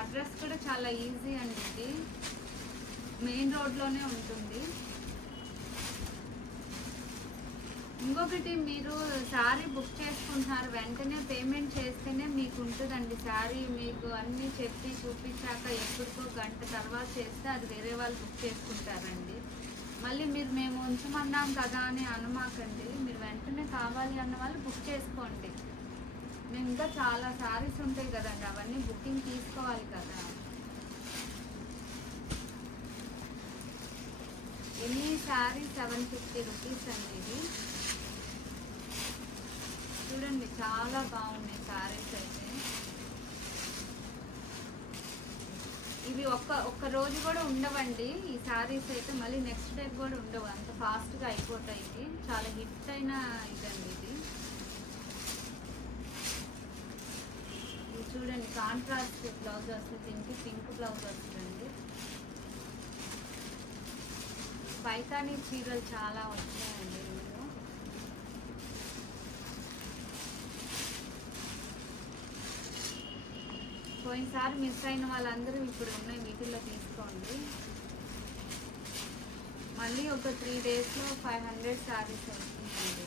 Address కూడా చాలా easy అండి. ఇది మెయిన్ రోడ్లోనే ఉంటుంది. ఇంకొకటి, మీరు శారీ బుక్ చేసుకుంటున్నారు, వెంటనే పేమెంట్ చేస్తేనే మీకు ఉంటుందండి శారీ. మీకు అన్నీ చెప్పి చూపించాక ఎప్పటికో గంట తర్వాత చేస్తే అది వేరే వాళ్ళు బుక్ చేసుకుంటారండి. మళ్ళీ మేము ఉంచమన్నాం కదా అని అనమాకండి. మీరు వెంటనే కావాలి అన్న వాళ్ళు బుక్ చేసుకోండి. మేము ఇంకా చాలా శారీస్ ఉంటాయి కదండి, అవన్నీ బుకింగ్ తీసుకోవాలి కదా. ఎనీ శారీ 750 రూపీస్ అండి. ఇది చూడండి, చాలా బాగున్నాయి శారీస్ అయితే. ఇవి ఒక్క రోజు కూడా ఉండవండి ఈ శారీస్ అయితే. మళ్ళీ నెక్స్ట్ డే కూడా ఉండవు, అంత ఫాస్ట్గా అయిపోతాయి. ఇది చాలా హిట్ అయిన ఇదండి. ఇది చూడండి, కాంట్రాస్ట్ బ్లౌజ్ వస్తుంది, దీనికి పింక్ బ్లౌజ్ వస్తుందండి. పైతానీ చీరలు చాలా వచ్చాయండి ఇందులో. పోయినసారి మిస్ అయిన వాళ్ళందరూ ఇప్పుడు ఉన్నాయి, వీటిల్లో తీసుకోండి. మళ్ళీ ఒక 3 డేస్లో 500 శారీస్ వస్తుందండి.